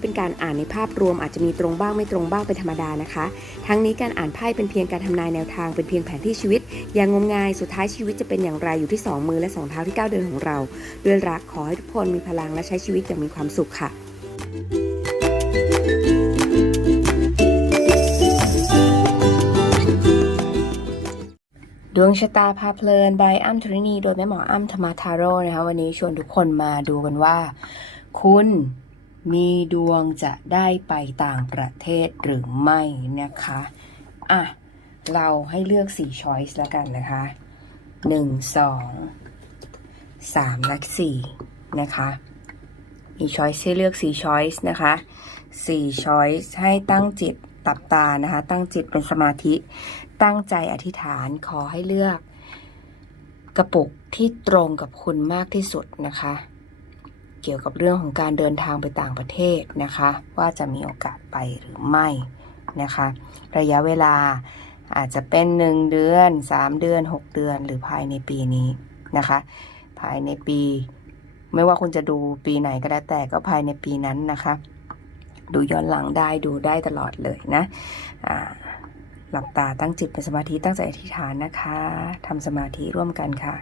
นี้เป็นการอ่านในภาพรวมอาจจะมีตรงบ้างไม่ตรงบ้างเป็นธรรมดานะคะ ทั้งนี้การอ่านไพ่เป็นเพียงการทำนายแนวทางเป็นเพียงแผนที่ชีวิต อย่างงมงายสุดท้ายชีวิตจะเป็นอย่างไรอยู่ที่สองมือและสองเท้าที่ก้าวเดินของเรา ด้วยรักขอให้ทุกคนมีพลังและใช้ชีวิตอย่างมีความสุขค่ะดวงชะตาพาเพลินบายอ้ำธรณีโดยแม่หมออ้ำธรรมาทาโร่นะคะ วันนี้ชวนทุกคนมาดูกันว่า คุณ มีดวงจะได้ไปต่างประเทศหรือไม่นะคะ อะ เราให้เลือกสี่ช้อยส์แล้วกันนะคะหนึ่งสองสามและสี่นะคะ มีช้อยส์ให้เลือกสี่ช้อยส์นะคะสี่ช้อยส์ให้ตั้งจิตตับตานะคะ ตั้งจิตเป็นสมาธิ ตั้งใจอธิษฐานขอให้เลือก กระปุกที่ตรงกับคุณมากที่สุดนะคะ เกี่ยวกับเรื่องของการเดินทางไปต่างประเทศนะคะ ว่าจะมีโอกาสไปหรือไม่นะคะ ระยะเวลาอาจจะเป็น 1 เดือน 3 เดือน 6 เดือน หรือภายในปีนี้นะคะ ภายในปี ไม่ว่าคุณจะดูปีไหนก็ได้แต่ก็ภายในปีนั้นนะคะ ดูย้อนหลังได้ดูได้ตลอดเลยนะหลับตาตั้งจิตเป็นสมาธิตั้งใจอธิษฐานนะคะทำสมาธิร่วมกันค่ะ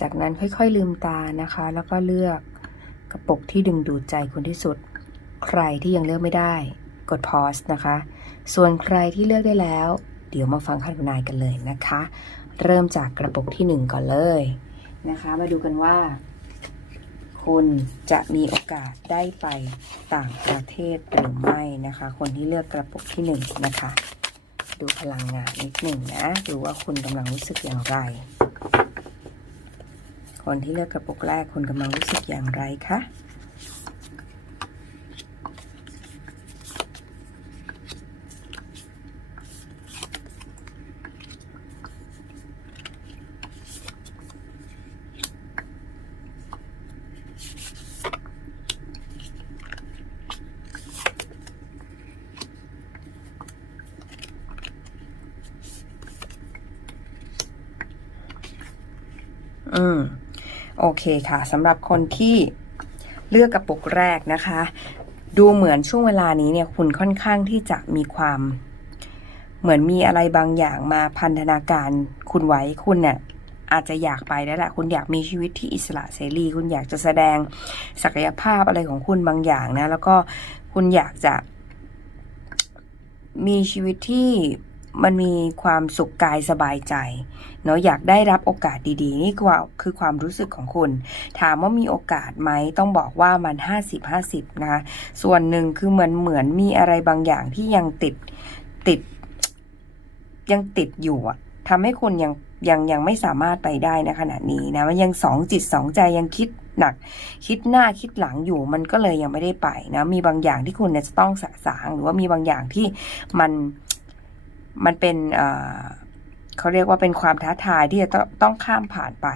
จากนั้นค่อยๆลืมตานะคะ แล้วก็เลือกกระปุกที่ดึงดูดใจคุณที่สุด ใครที่ยังเลือกไม่ได้ กด pause นะคะ ส่วนใครที่เลือกได้แล้ว เดี๋ยวมาฟังคำนายกันเลยนะคะ เริ่มจากกระปุกที่หนึ่งก่อนเลยนะคะ มาดูกันว่า คุณจะมีโอกาสได้ไปต่างประเทศหรือไม่นะคะ คนที่เลือกกระปุกที่หนึ่งนะคะดูพลังงานนิดหนึ่งนะ ดูว่าคุณกำลังรู้สึกอย่างไร คนที่เลือกกระปุกแรกคุณกำลังรู้สึกอย่างไรคะอืม โอเคค่ะสำหรับคนที่เลือกกระปุกแรกนะคะ ดูเหมือนช่วงเวลานี้เนี่ยคุณค่อนข้างที่จะมีความ เหมือนมีอะไรบางอย่างมาพันธนาการคุณไว้คุณเนี่ยอาจจะอยากไปแล้วแหละคุณอยากมีชีวิตที่อิสระเสรี คุณอยากจะแสดงศักยภาพอะไรของคุณบางอย่างนะ แล้วก็คุณอยากจะมีชีวิตที่ มันมีความสุขกายสบายใจเนาะอยากได้รับโอกาสดีๆ นี่คือคือความรู้สึกของคุณ ถามว่ามีโอกาสไหมต้องบอกว่ามัน 50 50 นะคะ ส่วนหนึ่งคือเหมือนเหมือนมีอะไรบางอย่างที่ยังติดติด ยังติดอยู่อะทำให้คุณยังยังยังไม่สามารถไปได้ในขณะนี้นะมันยังสองจิตสองใจยังคิดหนัก คิดหน้าคิดหลังอยู่ มันก็เลยยังไม่ได้ไปนะมีบางอย่างที่คุณเนี่ยจะต้องสะสางหรือว่ามีบางอย่างที่มัน มันเป็นเขาเรียกว่าเป็นความท้าทายที่จะต้องต้องข้ามผ่านไป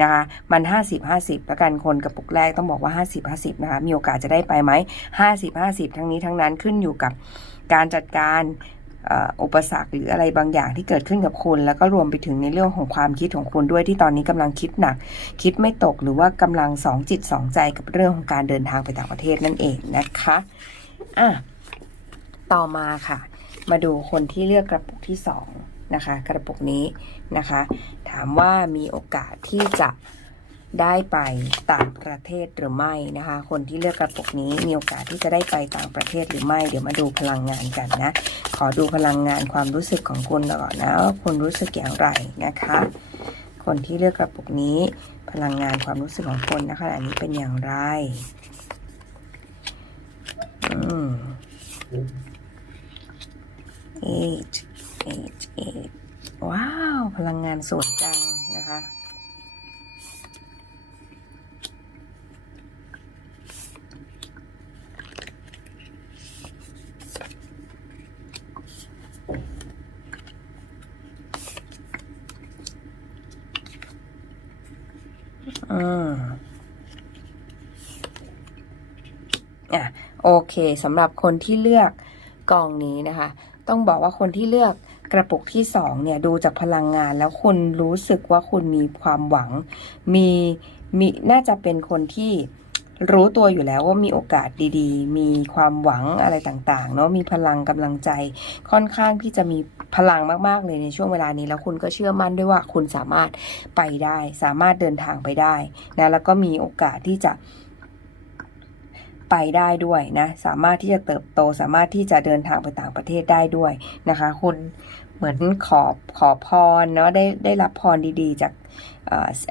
นะคะมัน 50 50 แล้วกันคนกระปุกแรกต้องบอกว่า 50 50 นะคะ มีโอกาสจะได้ไปไหม 50 50 ทั้งนี้ทั้งนั้นขึ้นอยู่กับการจัดการอุปสรรคหรืออะไรบางอย่างที่เกิดขึ้นกับคุณ แล้วก็รวมไปถึงในเรื่องของความคิดของคุณด้วยที่ตอนนี้กำลังคิดหนัก คิดไม่ตกหรือว่ากำลังสองจิตสองใจกับเรื่องของการเดินทางไปต่างประเทศนั่นเองนะคะอะต่อมาค่ะ มาดูคนที่เลือกกระปุกที่สองนะคะ กระปุกนี้นะคะ ถามว่ามีโอกาสที่จะได้ไปต่างประเทศหรือไม่นะคะ คนที่เลือกกระปุกนี้มีโอกาสที่จะได้ไปต่างประเทศหรือไม่ เดี๋ยวมาดูพลังงานกันนะ ขอดูพลังงานความรู้สึกของคุณก่อนนะว่าคุณรู้สึกอย่างไรนะคะ คนที่เลือกกระปุกนี้ พลังงานความรู้สึกของคนนะคะอันนี้เป็นอย่างไร อืม H H H ว้าว พลังงานสวนจังนะคะ อืมอะ โอเคสำหรับคนที่เลือกกองนี้นะคะ ต้องบอกว่าคนที่เลือกกระปุกที่สองเนี่ยดูจากพลังงานแล้วคุณรู้สึกว่าคุณมีความหวัง มีมีน่าจะเป็นคนที่รู้ตัวอยู่แล้วว่ามีโอกาสดีๆ มีความหวังอะไรต่างๆ เนาะ มีพลังกำลังใจ ค่อนข้างที่จะมีพลังมากๆเลยในช่วงเวลานี้ แล้วคุณก็เชื่อมั่นด้วยว่าคุณสามารถไปได้ สามารถเดินทางไปได้นะ แล้วก็มีโอกาสที่จะ ไปได้ด้วยนะ สามารถที่จะเติบโต สามารถที่จะเดินทางไปต่างประเทศได้ด้วยนะคะ คุณเหมือนขอขอพรเนาะได้ได้รับพรดีๆ จาก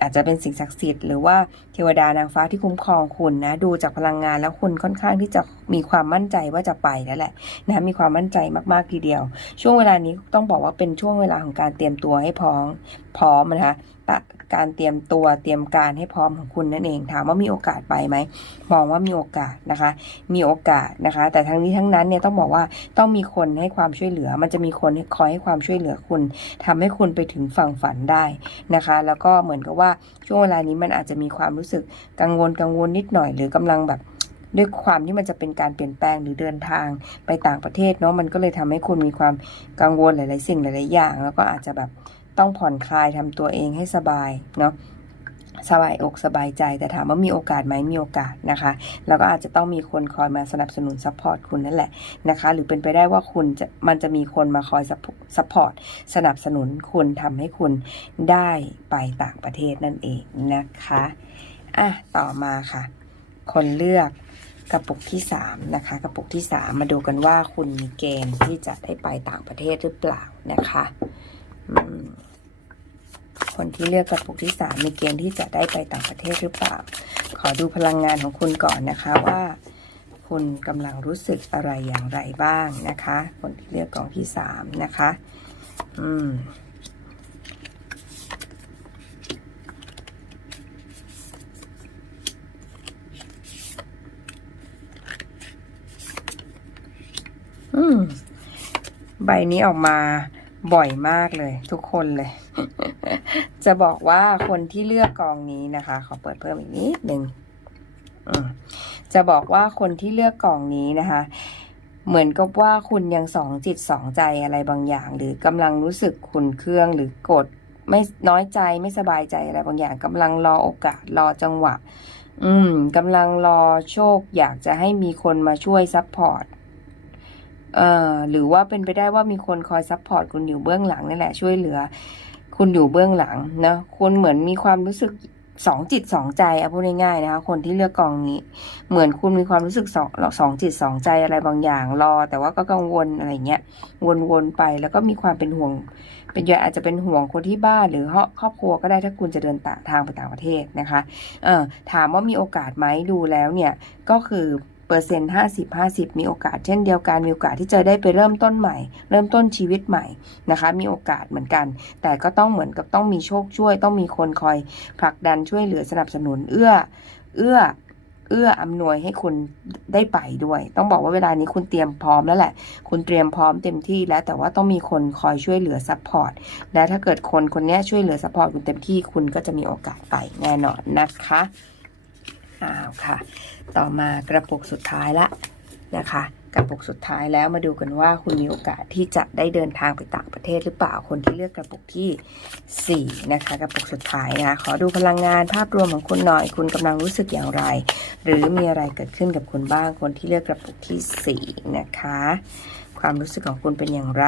อาจจะเป็นสิ่งศักดิ์สิทธิ์หรือว่าเทวดานางฟ้าที่คุ้มครองคุณนะดูจากพลังงานแล้วคุณค่อนข้างที่จะมีความมั่นใจว่าจะไปแล้วแหละนะมีความมั่นใจมากๆทีเดียว ช่วงเวลานี้ต้องบอกว่าเป็นช่วงเวลาของการเตรียมตัวให้พร้อมพร้อมนะคะการเตรียมตัวเตรียมการให้พร้อมของคุณนั่นเองถามว่ามีโอกาสไปไหมมองว่ามีโอกาสนะคะ มีโอกาสนะคะ แต่ทั้งนี้ทั้งนั้นเนี่ยต้องบอกว่าต้องมีคนให้ความช่วยเหลือ มันจะมีคนคอยให้ความช่วยเหลือคุณทำให้คุณไปถึงฝั่งฝันได้นะคะแล้วแล้วก็เหมือนกับว่าช่วงเวลานี้มันอาจจะมีความรู้สึกกังวลกังวลนิดหน่อย หรือกำลังแบบด้วยความที่มันจะเป็นการเปลี่ยนแปลงหรือเดินทางไปต่างประเทศเนาะมันก็เลยทำให้คุณมีความกังวลหลาย ๆ สิ่งหลาย ๆ อย่าง แล้วก็อาจจะแบบต้องผ่อนคลายทำตัวเองให้สบายเนาะ สบายอกสบายใจแต่ถามว่ามีโอกาสไหมมีโอกาสนะคะ แล้วก็อาจจะต้องมีคนคอยมาสนับสนุนซัพพอร์ตคุณนั่นแหละนะคะ หรือเป็นไปได้ว่าคุณจะมันจะมีคนมาคอยซัพพอร์ตสนับสนุนคุณทำให้คุณได้ไปต่างประเทศนั่นเองนะคะอะต่อมาค่ะ คนเลือกกระปุกที่สามนะคะกระปุกที่สามมาดูกันว่าคุณมีเกณฑ์ที่จะได้ไปต่างประเทศหรือเปล่านะคะอืม คนที่เลือกกระปุกที่สามมีเกณฑ์ที่จะได้ไปต่างประเทศหรือเปล่า ขอดูพลังงานของคุณก่อนนะคะว่า คุณกำลังรู้สึกอะไรอย่างไรบ้างนะคะ คนที่เลือกกองที่สามนะคะ อืมใบนี้ออกมาบ่อยมากเลย ทุกคนเลย จะบอกว่าคนที่เลือกกองนี้นะคะ ขอเปิดเพิ่มอีกนิดหนึ่งจะบอกว่าคนที่เลือกกองนี้นะคะ เหมือนกับว่าคุณยังสองจิตสองใจอะไรบางอย่าง หรือกำลังรู้สึกขุนเครื่องหรือกดไม่น้อยใจไม่สบายใจอะไรบางอย่างกำลังรอโอกาสรอจังหวะ อืมกำลังรอโชค อยากจะให้มีคนมาช่วยซัพพอร์ตเอ่อหรือว่าเป็นไปได้ว่ามีคนคอยซัพพอร์ตคุณอยู่เบื้องหลังนี่แหละช่วยเหลือ คุณอยู่เบื้องหลังนะคุณเหมือนมีความรู้สึกสองจิตสองใจอะพูดง่ายๆนะคะคนที่เลือกกองนี้ เหมือนคุณมีความรู้สึกสองสองจิตสองใจอะไรบางอย่างรอ แต่ว่าก็กังวลอะไรเงี้ยวนๆไปแล้วก็มีความเป็นห่วง เป็นอาจจะเป็นห่วงคนที่บ้านหรือครอบครัวก็ได้ถ้าคุณจะเดินต่างทางไปต่างประเทศนะคะเออถามว่ามีโอกาสไหมดูแล้วเนี่ยก็คือ เปอร์เซ็นต์ห้าสิบห้าสิบมีโอกาสเช่นเดียวกัน มีโอกาสที่จะได้ไปเริ่มต้นใหม่ เริ่มต้นชีวิตใหม่นะคะ มีโอกาสเหมือนกัน แต่ก็ต้องเหมือนกับต้องมีโชคช่วย ต้องมีคนคอยผลักดันช่วยเหลือสนับสนุนเอื้อ เอื้อเอื้ออำนวยให้คุณได้ไปด้วย ต้องบอกว่าเวลานี้คุณเตรียมพร้อมแล้วแหละ คุณเตรียมพร้อมเต็มที่แล้ว แต่ว่าต้องมีคนคอยช่วยเหลือซัพพอร์ต และถ้าเกิดคนคนนี้ช่วยเหลือซัพพอร์ตคุณเต็มที่ คุณก็จะมีโอกาสไปแน่นอนนะคะ อ้าวค่ะ ต่อมากระปุกสุดท้ายละนะคะ กระปุกสุดท้ายแล้วมาดูกันว่าคุณมีโอกาสที่จะได้เดินทางไปต่างประเทศหรือเปล่าคนที่เลือกกระปุกที่ 4 นะคะ กระปุกสุดท้ายนะคะขอดูพลังงานภาพรวมของคุณหน่อย คุณกำลังรู้สึกอย่างไร หรือมีอะไรเกิดขึ้นกับคุณบ้างคนที่เลือกกระปุกที่ 4 นะคะ ความรู้สึกของคุณเป็นอย่างไร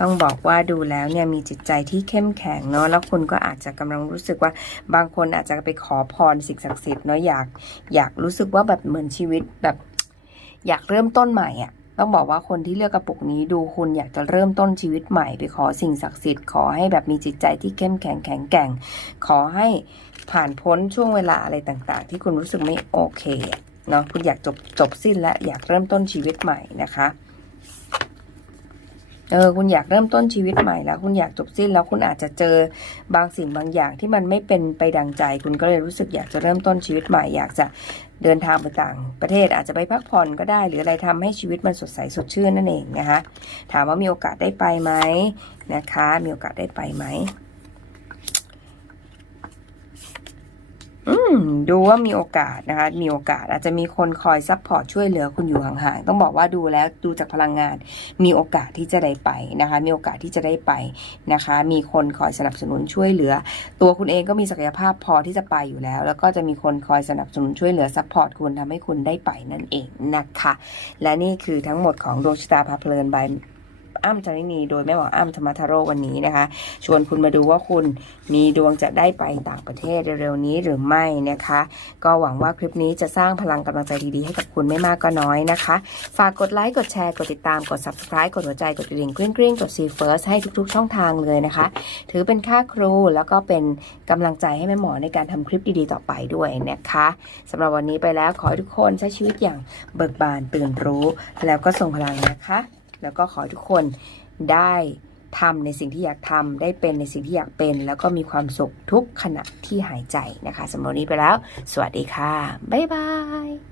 ต้องบอกว่าดูแล้วเนี่ยมีจิตใจที่เข้มแข็งเนาะแล้วคุณก็อาจจะกำลังรู้สึกว่าบางคนอาจจะไปขอพรสิ่งศักดิ์สิทธิ์เนาะอยากอยากรู้สึกว่าแบบเหมือนชีวิตแบบ อยากเริ่มต้นใหม่อะต้องบอกว่าคนที่เลือกกระปุกนี้ดูคุณอยากจะเริ่มต้นชีวิตใหม่ไปขอสิ่งศักดิ์สิทธิ์ขอให้แบบมีจิตใจที่เข้มแข็งแข็งแกร่ง ขอให้ผ่านพ้นช่วงเวลาอะไรต่างๆ ที่คุณรู้สึกไม่โอเคเนาะคุณอยากจบจบสิ้นและอยากเริ่มต้นชีวิตใหม่นะคะ เออคุณอยากเริ่มต้นชีวิตใหม่แล้ว คุณอยากจบสิ้นแล้วคุณอาจจะเจอบางสิ่งบางอย่างที่มันไม่เป็นไปดังใจ คุณก็เลยรู้สึกอยากจะเริ่มต้นชีวิตใหม่ อยากจะเดินทางไปต่าง ประเทศอาจจะไปพักผ่อนก็ได้ หรืออะไรทำให้ชีวิตมันสดใสสดชื่นนั่นเองนะคะถามว่ามีโอกาสได้ไปไหมนะคะ มีโอกาสได้ไปไหม อืมดูว่ามีโอกาสนะคะ มีโอกาสอาจจะมีคนคอยซัพพอร์ตช่วยเหลือคุณอยู่ห่างๆ ต้องบอกว่าดูแล้วดูจากพลังงาน มีโอกาสที่จะได้ไปนะคะ มีโอกาสที่จะได้ไปนะคะ มีคนคอยสนับสนุนช่วยเหลือ ตัวคุณเองก็มีศักยภาพพอที่จะไปอยู่แล้ว แล้วก็จะมีคนคอยสนับสนุนช่วยเหลือซัพพอร์ตคุณทำให้คุณได้ไปนั่นเองนะคะ และนี่คือทั้งหมดของดวงชะตาพาเพลินบาย อ้ำจารินีโดยแม่หมออ้ำธรรมทาโรวันนี้นะคะ ชวนคุณมาดูว่าคุณมีดวงจะได้ไปต่างประเทศเร็วๆนี้หรือไม่นะคะ ก็หวังว่าคลิปนี้จะสร้างพลังกำลังใจดีๆให้กับคุณไม่มากก็น้อยนะคะ ฝากกดไลค์กดแชร์กดติดตามกด subscribe กดหัวใจกดกระดิ่งกริ๊งกริ๊งกด see first ให้ทุกๆ ช่องทางเลยนะคะ ถือเป็นค่าครูแล้วก็เป็นกำลังใจให้แม่หมอในการทำคลิปดีๆต่อไปด้วยนะคะสำหรับวันนี้ไปแล้วขอให้ทุกคนใช้ชีวิตอย่างเบิกบานตื่นรู้ แล้วก็ทรงพลังนะคะ แล้วก็ขอทุกคนได้ทำในสิ่งที่อยากทำได้เป็นในสิ่งที่อยากเป็น แล้วก็มีความสุขทุกขณะที่หายใจนะคะสำหรับวันนี้ไปแล้ว สวัสดีค่ะ บ๊ายบาย